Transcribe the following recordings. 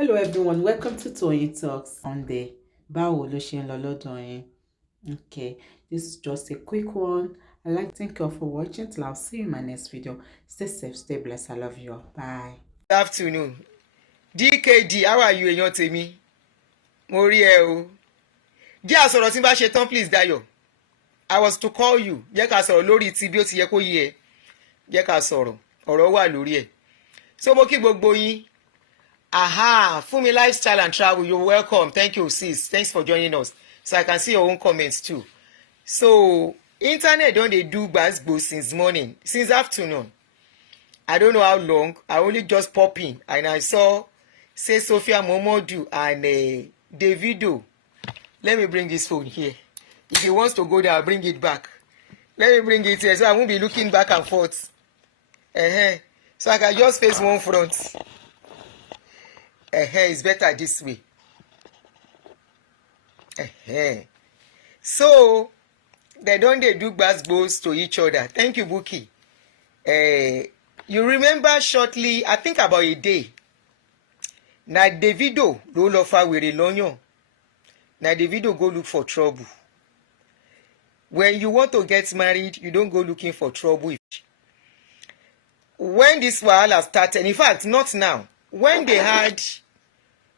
Hello everyone, welcome to Toyeen Talks Sunday. Báwo ló ṣe ń lọ lọ́dọ̀ yín? Okay, this is just a quick one. I'd like to thank you all for watching. Till I'll see you in my next video. Stay safe, stay blessed. I love you all. Bye. Good afternoon. DKD, how are you, èèyàn tèmi? Mo rí ẹ o. Jẹ́ a sọ̀rọ̀ tí n bá ṣe tán, please, Dayo. I was to call you. Jẹ́ ká sọ̀rọ̀ lórí ti bí ó ti yẹ kó yé ẹ. Jẹ́ ká sọ̀rọ̀. Ọ̀rọ̀ wà lórí ẹ̀. So mo kí gbogbo yín. Aha, Fumi Lifestyle and Travel, you're welcome. Thank you, sis. Thanks for joining us. So I can see your own comments too. So, internet don dey do gbasgbo since morning, since afternoon. I don't know how long. I only just pop in and I saw, say, Sophia, Momodu and Davido. Let me bring this phone here. If he wants to go there, I'll bring it back. Let me bring it here so I won't be looking back and forth. So I can just face one front. It's better this way. So they don't they do gbasgbos to each other. Thank you, Buki. You remember shortly, I think about a day. Na Davido roll off with a lonyo. Na Davido go look for trouble. When you want to get married, you don't go looking for trouble. When this wahala started, in fact, not now. When they had,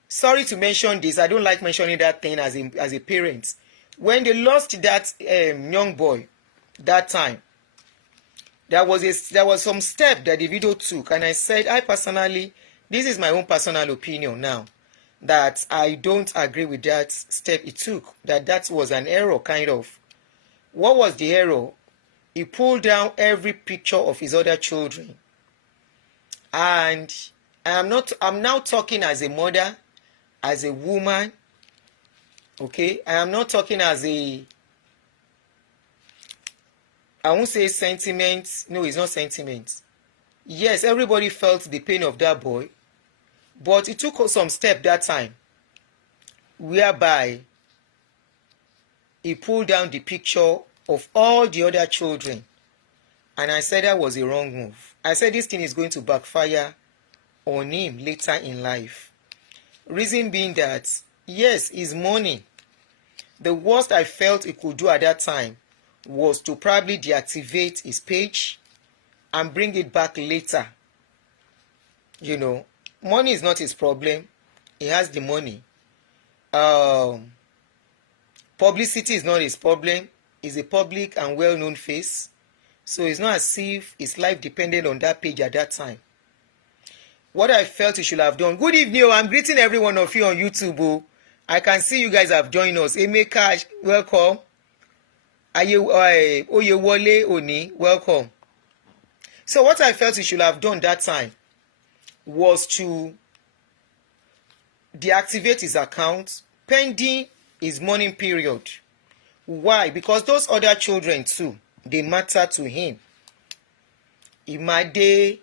sorry to mention this, I don't like mentioning that thing as a parent. When they lost that young boy, that time, there was some step that the video took, and I said, I personally, this is my own personal opinion now, that I don't agree with that step he took, that was an error, kind of. What was the error? He pulled down every picture of his other children. And I'm now talking as a mother, as a woman, okay? I am not talking as I won't say sentiment. No, it's not sentiment. Yes, everybody felt the pain of that boy, but it took some step that time, whereby he pulled down the picture of all the other children. And I said that was a wrong move. I said this thing is going to backfire on him later in life. Reason being that, yes, he's mourning. The worst I felt he could do at that time was to probably deactivate his page and bring it back later. You know, money is not his problem. He has the money. Publicity is not his problem. He's a public and well-known face. So it's not as if his life depended on that page at that time. What I felt he should have done. Good evening. I'm greeting every one of you on YouTube. I can see you guys have joined us. Emeka, welcome. Oyewole Oni, welcome. So what I felt he should have done that time was to deactivate his account pending his mourning period. Why? Because those other children too, they matter to him. Imade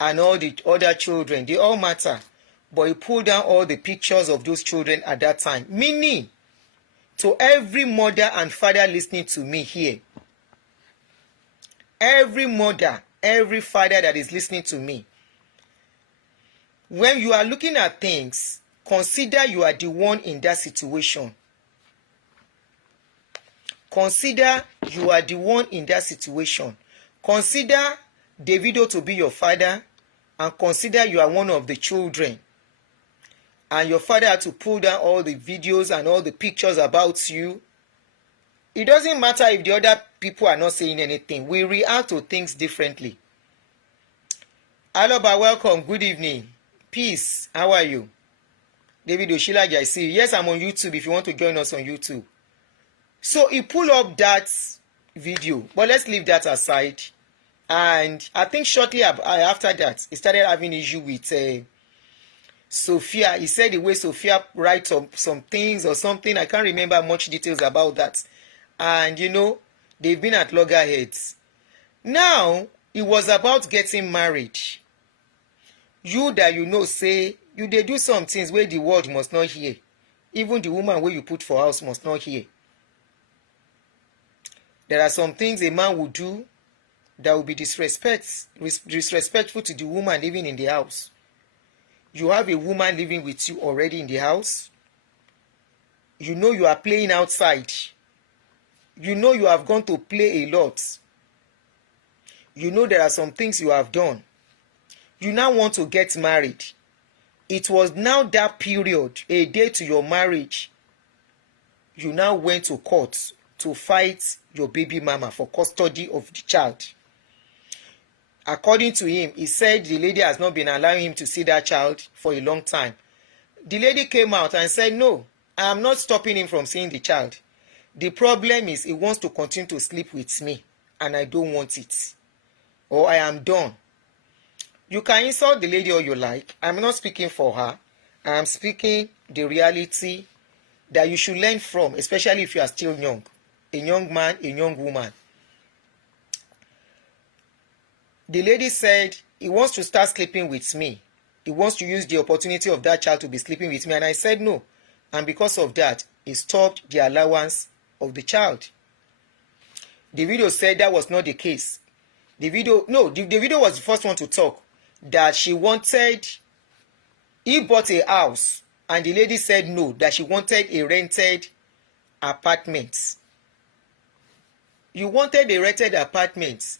and all the other children, they all matter. But he pulled down all the pictures of those children at that time. Meaning, to every mother and father listening to me here, every mother, every father that is listening to me, when you are looking at things, consider you are the one in that situation. Consider you are the one in that situation. Consider Davido to be your father, and consider you are one of the children. And your father had to pull down all the videos and all the pictures about you. It doesn't matter if the other people are not saying anything. We react to things differently. Aloba, welcome. Good evening. Peace. How are you? David Oshilaja, I see you. Yes, I'm on YouTube if you want to join us on YouTube. So he pulled up that video. But let's leave that aside. And I think shortly after that, he started having issue with Sophia. He said the way Sophia writes some things or something. I can't remember much details about that. And, you know, they've been at loggerheads. Now, it was about getting married. You that you know say, you dey do some things where the world must not hear. Even the woman where you put for house must not hear. There are some things a man will do that will be disrespectful to the woman living in the house. You have a woman living with you already in the house. You know you are playing outside. You know you have gone to play a lot. You know there are some things you have done. You now want to get married. It was now that period, a day to your marriage, you now went to court to fight your baby mama for custody of the child. According to him, he said the lady has not been allowing him to see that child for a long time. The lady came out and said, no, I am not stopping him from seeing the child. The problem is he wants to continue to sleep with me and I don't want it. Or I am done. You can insult the lady all you like. I'm not speaking for her. I'm speaking the reality that you should learn from, especially if you are still young. A young man, a young woman. The lady said he wants to start sleeping with me. He wants to use the opportunity of that child to be sleeping with me. And I said no. And because of that, he stopped the allowance of the child. Davido said that was not the case. Davido was the first one to talk. That she wanted, he bought a house and the lady said no, that she wanted a rented apartment. You wanted a rented apartment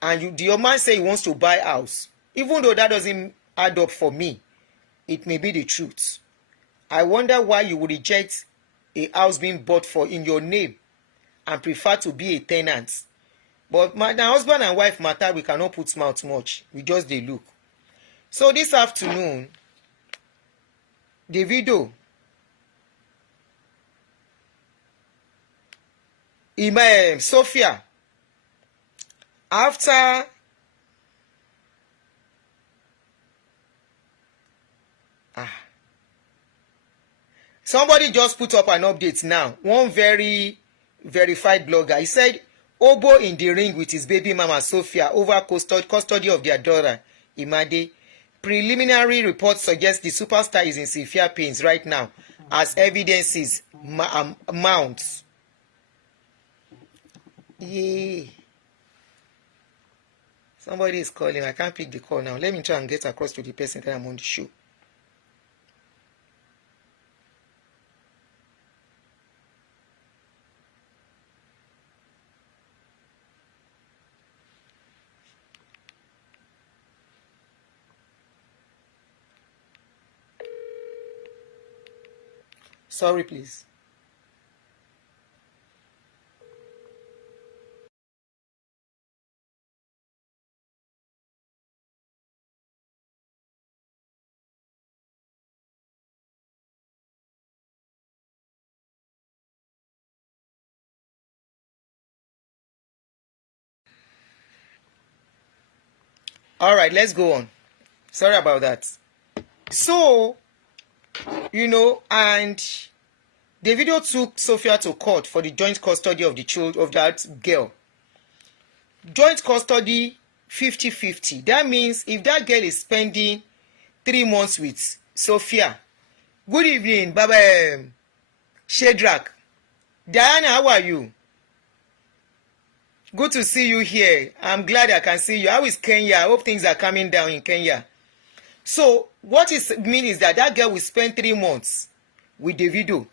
and your man say he wants to buy a house. Even though that doesn't add up for me, it may be the truth. I wonder why you would reject a house being bought for in your name and prefer to be a tenant. But my husband and wife matter, we cannot put mouth much. We just dey look. So this afternoon, Davido, Sophia, after somebody just put up an update now. One very verified blogger. He said, Obo in the ring with his baby mama Sophia over custody of their daughter, Imade. Preliminary reports suggest the superstar is in severe pains right now as evidences mounts. Yeah. Somebody is calling. I can't pick the call now. Let me try and get across to the person that I'm on the show. Sorry, please. All right, let's go on. Sorry about that. So, and Davido took Sophia to court for the joint custody of the child of that girl. Joint custody 50-50. That means if that girl is spending 3 months with Sophia. Good evening, Baba Shedrack. Diana, how are you? Good to see you here. I'm glad I can see you. How is Kenya? I hope things are coming down in Kenya. So, what it means is that girl will spend 3 months with Davido.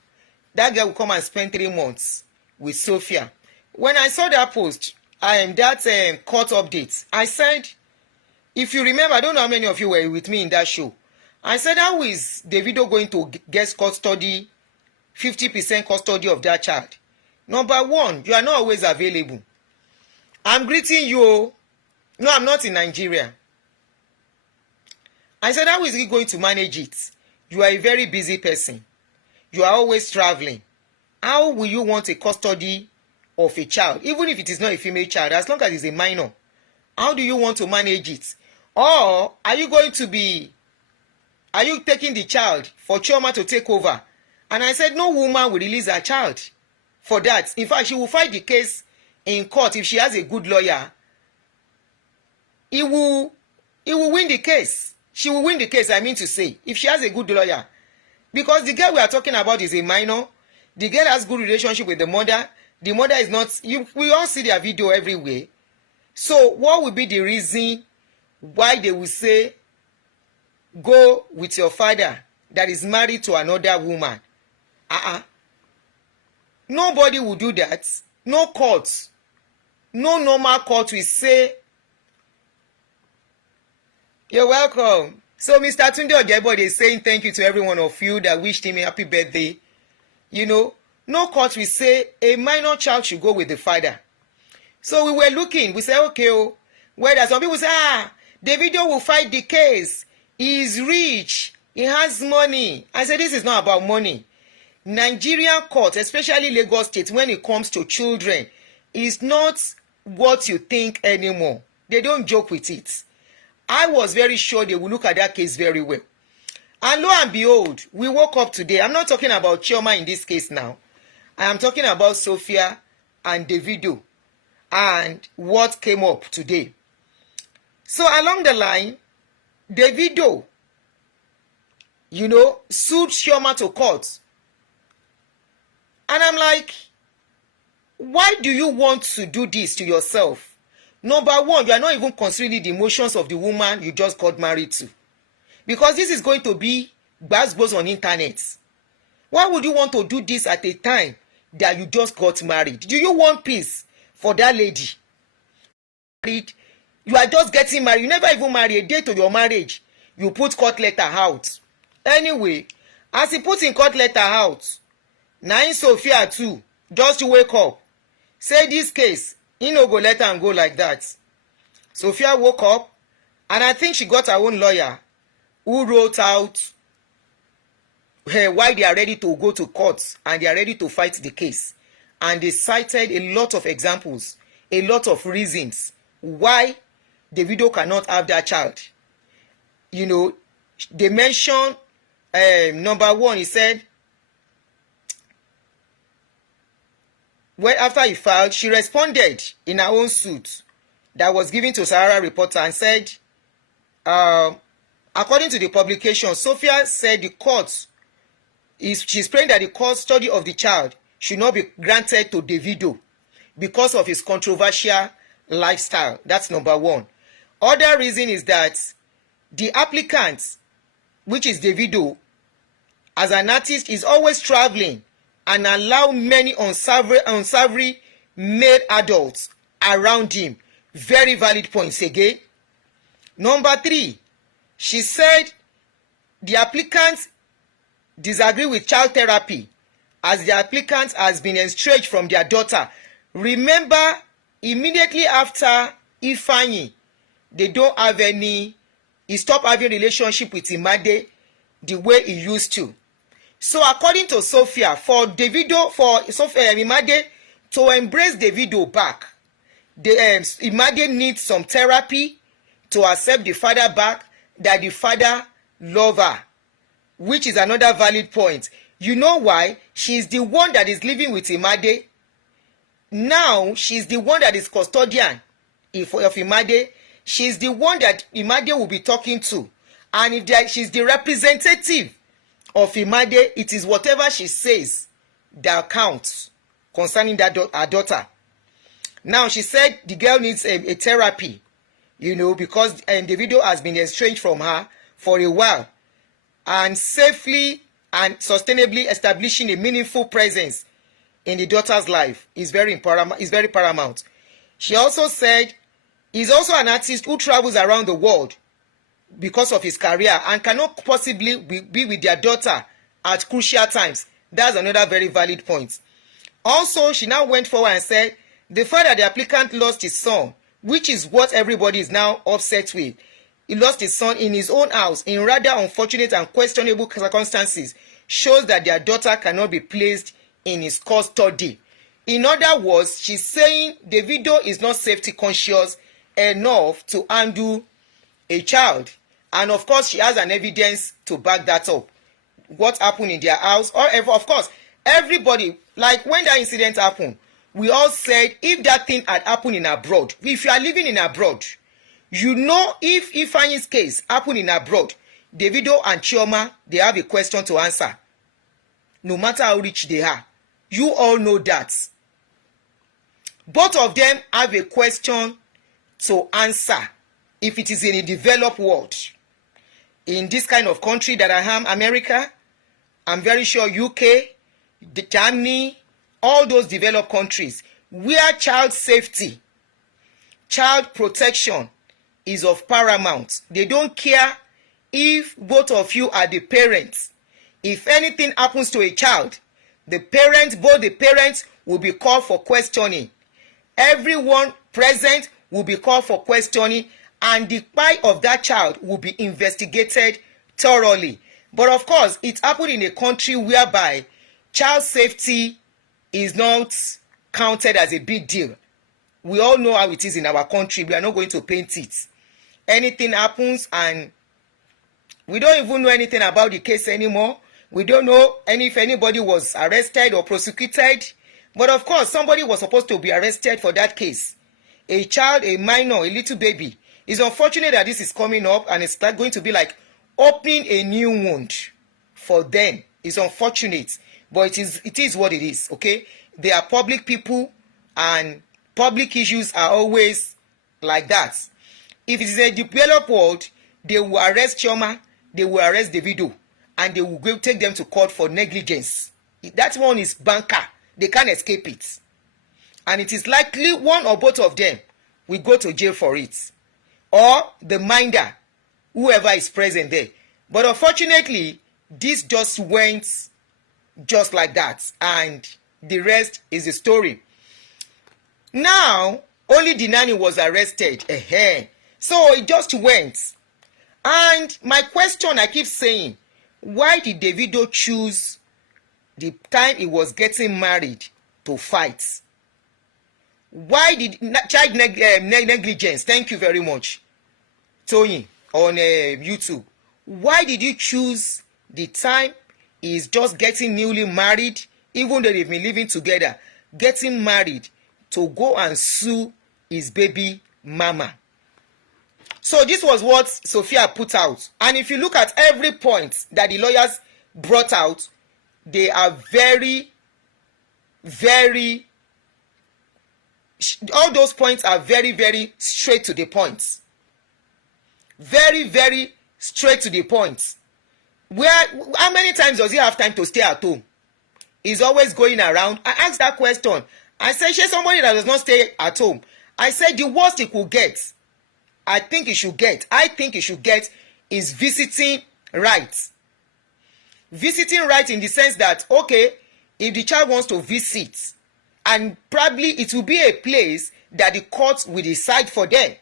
That girl will come and spend 3 months with Sophia. When I saw that post, that court update, I said, if you remember, I don't know how many of you were with me in that show. I said, how is Davido going to get custody, 50% custody of that child? Number one, you are not always available. I'm greeting you. No, I'm not in Nigeria. I said, how is he going to manage it? You are a very busy person. You are always traveling. How will you want a custody of a child, even if it is not a female child, as long as it's a minor? How do you want to manage it? Or are you taking the child for Chioma to take over? And I said, no woman will release her child for that. In fact, she will fight the case in court. If she has a good lawyer, he will win the case. She will win the case, I mean to say, if she has a good lawyer. Because the girl we are talking about is a minor. The girl has good relationship with the mother. The mother is not, we all see their video everywhere. So what will be the reason why they will say go with your father that is married to another woman. Nobody will do that. No court, no normal court will say, you're welcome. So Mr. Tunde Ojebode is saying thank you to every one of you that wished him a happy birthday. No court will say a minor child should go with the father. So we were looking, we said, okay, whether some people say, Davido will fight the case. He is rich. He has money. I said, this is not about money. Nigerian court, especially Lagos State, when it comes to children, is not what you think anymore. They don't joke with it. I was very sure they will look at that case very well. And lo and behold, we woke up today. I'm not talking about Chioma in this case now. I am talking about Sophia and Davido and what came up today. So along the line, Davido, sued Chioma to court. And I'm like, why do you want to do this to yourself? Number one, you are not even considering the emotions of the woman you just got married to. Because this is going to be gbas-gbos on internet. Why would you want to do this at a time that you just got married? Do you want peace for that lady? You are just getting married. You never even marry. A day to your marriage, you put court letter out. Anyway, as he put in court letter out, now in Sophia too, just to wake up, say this case, he no go let am go like that. Sophia woke up, and I think she got her own lawyer who wrote out why they are ready to go to court and they are ready to fight the case. And they cited a lot of examples, a lot of reasons why Davido cannot have that child. They mentioned number one, he said, after he filed, she responded in her own suit that was given to Sahara Reporter and said, according to the publication, Sophia said the court she's praying that the custody of the child should not be granted to Davido because of his controversial lifestyle. That's number one. Other reason is that the applicant, which is Davido, as an artist, is always traveling and allow many unsavory male adults around him. Very valid points again. Number three, she said the applicant disagree with child therapy as the applicant has been estranged from their daughter. Remember, immediately after Ifeanyi, they don't have he stopped having relationship with Imade the way he used to. So according to Sophia, for Sophia Imade to embrace Davido back, Imade needs some therapy to accept the father back, that the father love her, which is another valid point. You know why? She's the one that is living with Imade. Now she's the one that is custodian of Imade. She's the one that Imade will be talking to. And if she's the representative of Imade, it is whatever she says that counts concerning her daughter. Now she said the girl needs a therapy, because Davido has been estranged from her for a while, and safely and sustainably establishing a meaningful presence in the daughter's life is very paramount. She also said he's also an artist who travels around the world because of his career and cannot possibly be with their daughter at crucial times. That's another very valid point. Also, she now went forward and said the fact that the applicant lost his son, which is what everybody is now upset with. He lost his son in his own house in rather unfortunate and questionable circumstances, shows that their daughter cannot be placed in his custody. In other words, she's saying Davido is not safety conscious enough to handle a child. And of course, she has an evidence to back that up. What happened in their house, or of course, everybody, like when that incident happened, we all said if that thing had happened in abroad, if you are living in abroad, if Ifeanyi's case happened in abroad, Davido and Chioma, they have a question to answer. No matter how rich they are. You all know that. Both of them have a question to answer if it is in a developed world. in this kind of country that I am, America, I'm very sure UK, Germany, all those developed countries, where child safety, child protection is of paramount. They don't care if both of you are the parents. If anything happens to a child, both the parents will be called for questioning. Everyone present will be called for questioning, and the plight of that child will be investigated thoroughly. But of course, it happened in a country whereby child safety is not counted as a big deal. We all know how it is in our country. We are not going to paint it. Anything happens and we don't even know anything about the case anymore. We don't know if anybody was arrested or prosecuted. But of course, somebody was supposed to be arrested for that case. A child, a minor, a little baby. It's unfortunate that this is coming up and it's going to be like opening a new wound for them. It's unfortunate, but it is what it is, okay? They are public people and public issues are always like that. If it is a developed world, they will arrest Chioma, they will arrest Davido, and they will go take them to court for negligence. That one is banker. They can't escape it. And it is likely one or both of them will go to jail for it. Or the minder, whoever is present there. But unfortunately, this just went just like that. And the rest is the story. Now, only the nanny was arrested. So it just went. And my question, I keep saying, why did Davido choose the time he was getting married to fight? Why did child negligence? Thank you very much, Tony, on YouTube. Why did you choose the time he's just getting newly married, even though they've been living together, getting married, to go and sue his baby mama? So this was what Sophia put out. And if you look at every point that the lawyers brought out, they are very, very, all those points are very, very straight to the point. Very, very straight to the point. How many times does he have time to stay at home? He's always going around. I asked that question. I said, she's somebody that does not stay at home. I said, the worst he could get, I think he should get is visiting rights. Visiting rights in the sense that, okay, if the child wants to visit, and probably it will be a place that the court will decide for them.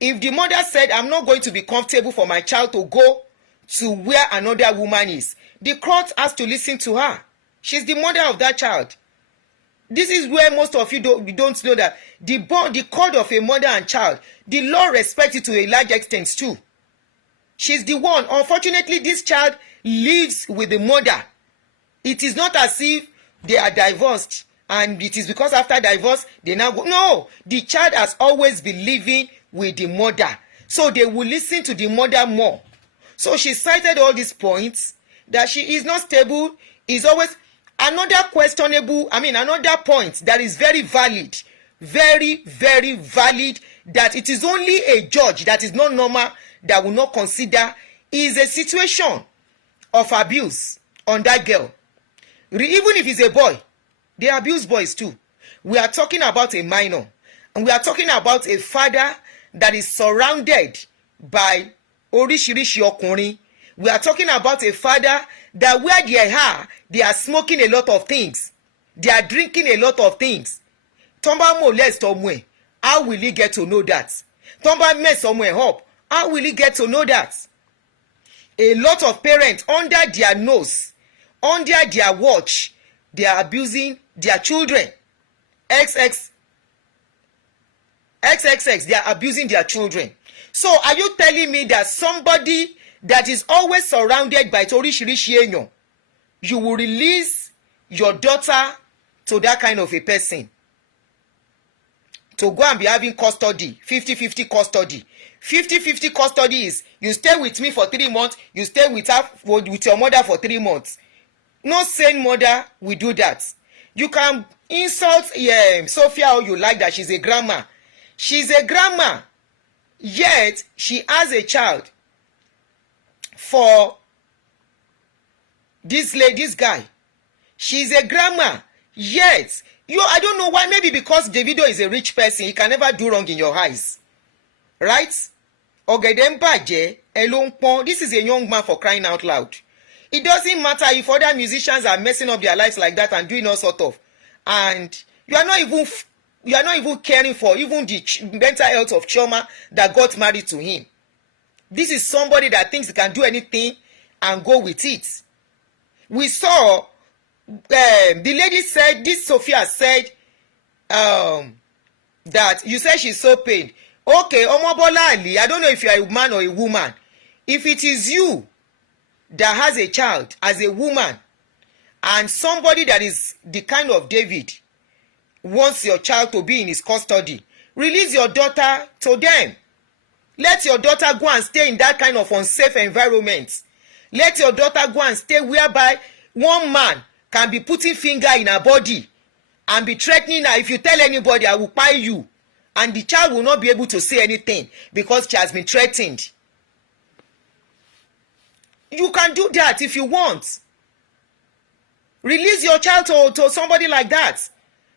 If the mother said, I'm not going to be comfortable for my child to go to where another woman is, the court has to listen to her. She's the mother of that child. This is where most of you don't know that the code of a mother and child, the law respects it to a large extent too. She's the one. Unfortunately, this child lives with the mother. It is not as if they are divorced and it is because after divorce they now go. No, the child has always been living with the mother. So they will listen to the mother more. So she cited all these points that she is not stable, is always another point that is very valid, very, very valid, that it is only a judge that is not normal that will not consider, is a situation of abuse on that girl. Even if it's a boy, they abuse boys too. We are talking about a minor, and we are talking about a father that is surrounded by oríṣiríṣi ọkùnrin. We are talking about a father that where they are smoking a lot of things. They are drinking a lot of things. Tomba molest somewhere. How will he get to know that? Tomba mess somewhere up. How will he get to know that? A lot of parents under their nose, under their watch, they are abusing their children. XXX, they are abusing their children. So are you telling me that somebody that is always surrounded by oríṣiríṣi èèyàn, you will release your daughter to that kind of a person to go and be having custody, 50-50 custody? 50-50 custody is you stay with me for 3 months, you stay with your mother for 3 months. No sane mother will do that. You can insult Sophia or you like that she's a grandma. She's a grandma, yet she has a child. for this guy. She's a grandma. Yes. I don't know why. Maybe because Davido is a rich person, he can never do wrong in your eyes. Right? Ogedembaje, Elonpon. This is a young man, for crying out loud. It doesn't matter if other musicians are messing up their lives like that and doing all sort of. And you are not even caring for even the mental health of Chioma that got married to him. This is somebody that thinks he can do anything and go with it. We saw the lady said, this Sophia said that you said she's so pained. Okay, Omobola Ali, I don't know if you are a man or a woman. If it is you that has a child as a woman and somebody that is the kind of David wants your child to be in his custody, release your daughter to them. Let your daughter go and stay in that kind of unsafe environment. Let your daughter go and stay whereby one man can be putting finger in her body and be threatening her. If you tell anybody, I will buy you. And the child will not be able to say anything because she has been threatened. You can do that if you want. Release your child to somebody like that.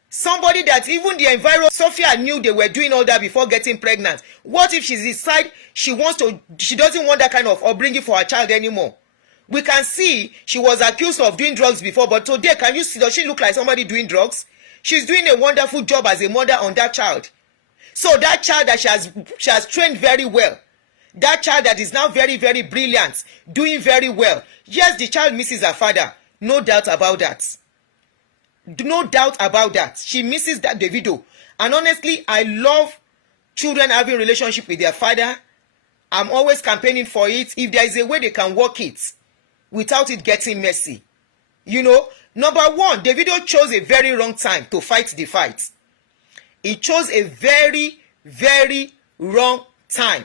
Somebody that even the environment, Sophia knew they were doing all that before getting pregnant. What if she decides she doesn't want that kind of upbringing for her child anymore? We can see she was accused of doing drugs before, but today, can you see, does she look like somebody doing drugs? She's doing a wonderful job as a mother on that child. So that child that she has trained very well, that child that is now very, very brilliant, doing very well. Yes, the child misses her father. No doubt about that. No doubt about that. She misses that Davido. And honestly, I love children having relationship with their father. I'm always campaigning for it. If there is a way they can work it without it getting messy. You know, number one, Davido chose a very wrong time to fight the fight. He chose a very, very wrong time.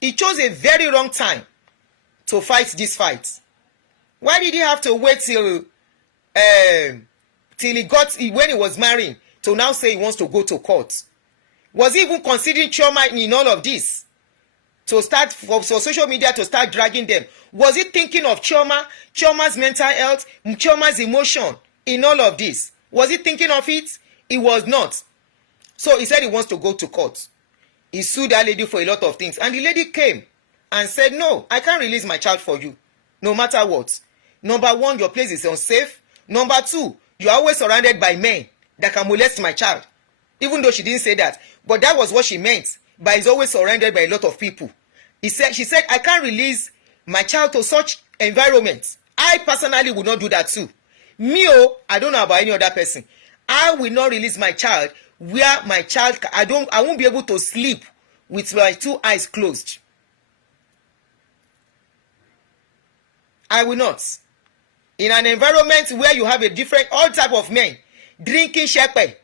He chose a very wrong time to fight this fight. Why did he have to wait till he got, when he was marrying, to now say he wants to go to court? Was he even considering Chioma in all of this? To start for social media to start dragging them? Was he thinking of Chioma's mental health, Chioma's emotion in all of this? Was he thinking of it? He was not. So he said he wants to go to court. He sued that lady for a lot of things. And the lady came and said, no, I can't release my child for you, no matter what. Number one, your place is unsafe. Number two, you are always surrounded by men that can molest my child. Even though she didn't say that. But that was what she meant. But he's always surrounded by a lot of people. She said, I can't release my child to such environments. I personally would not do that too. I don't know about any other person. I will not release my child where my child, I won't be able to sleep with my two eyes closed. I will not. In an environment where you have all type of men, drinking shepe,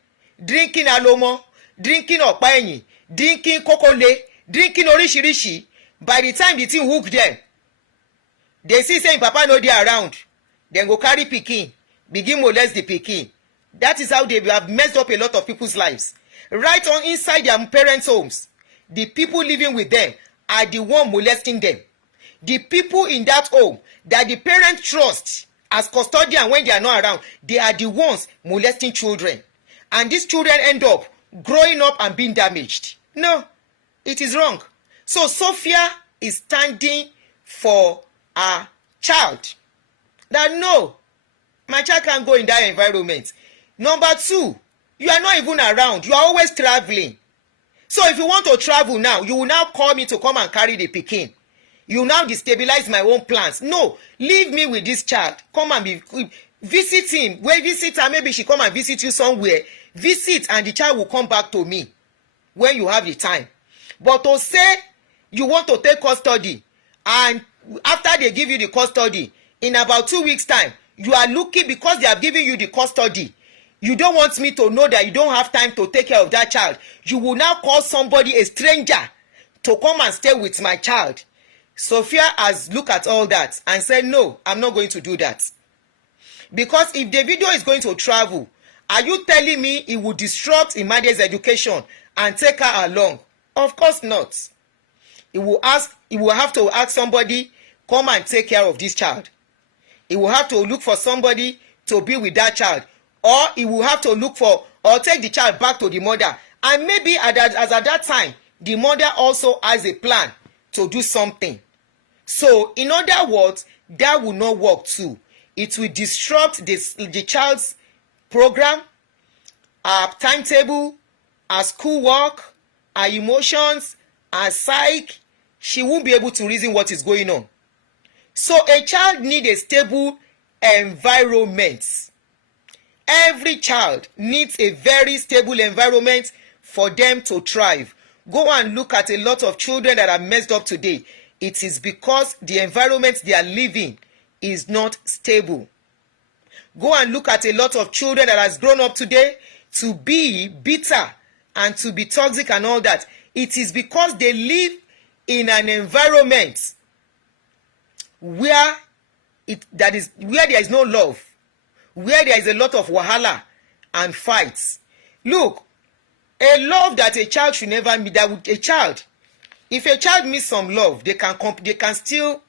drinking alomo, drinking ọ̀pá drinking kokole, drinking orishirishi, by the time the thing hook them, they see saying papa no dey around, then go carry pikin, begin molest the pikin. That is how they have messed up a lot of people's lives. Right on inside their parents' homes, the people living with them are the one molesting them. The people in that home that the parents trust as custodian when they are not around, they are the ones molesting children. And these children end up growing up and being damaged. No, it is wrong. So Sophia is standing for her child. That no, my child can't go in that environment. Number two, you are not even around. You are always traveling. So if you want to travel now, you will now call me to come and carry the pikin. You now destabilize my own plans. No, leave me with this child. Come and visit him. Well, visit her. Maybe she come and visit you somewhere. Visit and the child will come back to me when you have the time. But to say you want to take custody and after they give you the custody, in about 2 weeks' time, you are looking because they have given you the custody. You don't want me to know that you don't have time to take care of that child. You will now call somebody, a stranger, to come and stay with my child. Sophia has looked at all that and said, no, I'm not going to do that. Because if Davido is going to travel, are you telling me he will disrupt Imade's education and take her along? Of course not. He will have to ask somebody, come and take care of this child. He will have to look for somebody to be with that child, or he will have to look for or take the child back to the mother. And maybe at that time, the mother also has a plan to do something. So in other words, that will not work too. It will disrupt the child's program, our timetable, our schoolwork, our emotions, our psyche. She won't be able to reason what is going on. So a child needs a stable environment. Every child needs a very stable environment for them to thrive. Go and look at a lot of children that are messed up today. It is because the environment they are living is not stable. Go and look at a lot of children that has grown up today to be bitter and to be toxic and all that. It is because they live in an environment where there is no love, where there is a lot of wahala and fights. Look, a love that a child should never meet. If a child misses some love, they can still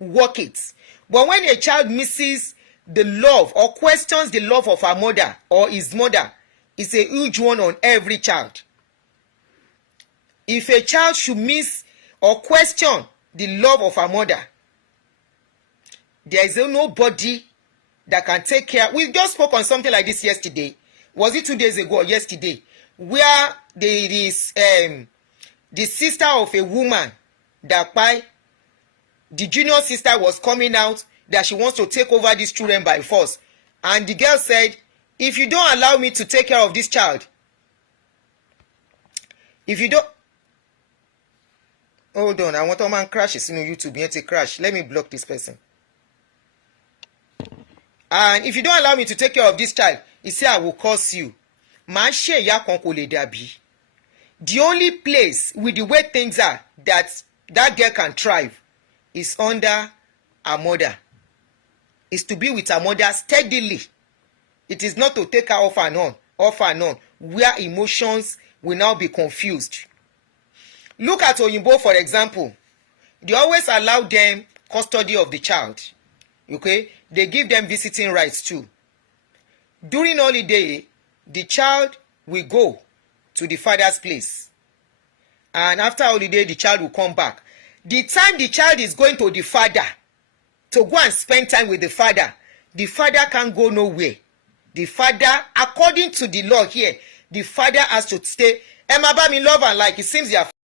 work it. But when a child misses the love or questions the love of her mother or his mother, it's a huge one on every child. If a child should miss or question the love of her mother, there is nobody that can take care. We just spoke on something like this yesterday. Was it 2 days ago or yesterday? Where the sister of a woman that the junior sister was coming out that she wants to take over these children by force. And the girl said, if you don't allow me to take care of this child, if you don't... Hold on, I want a man crashes in YouTube. You to crash. Let me block this person. And if you don't allow me to take care of this child, he said, I will curse you. The only place with the way things are that girl can thrive is under her mother. Is to be with her mother steadily. It is not to take her off and on, where emotions will now be confused. Look at Oyinbo, for example. They always allow them custody of the child. Okay? They give them visiting rights too. During holiday, the child will go to the father's place. And after holiday, the child will come back. The time the child is going to the father to go and spend time with the father can't go nowhere. The father, according to the law here, the father has to stay. Emma Bami love and like, it seems they are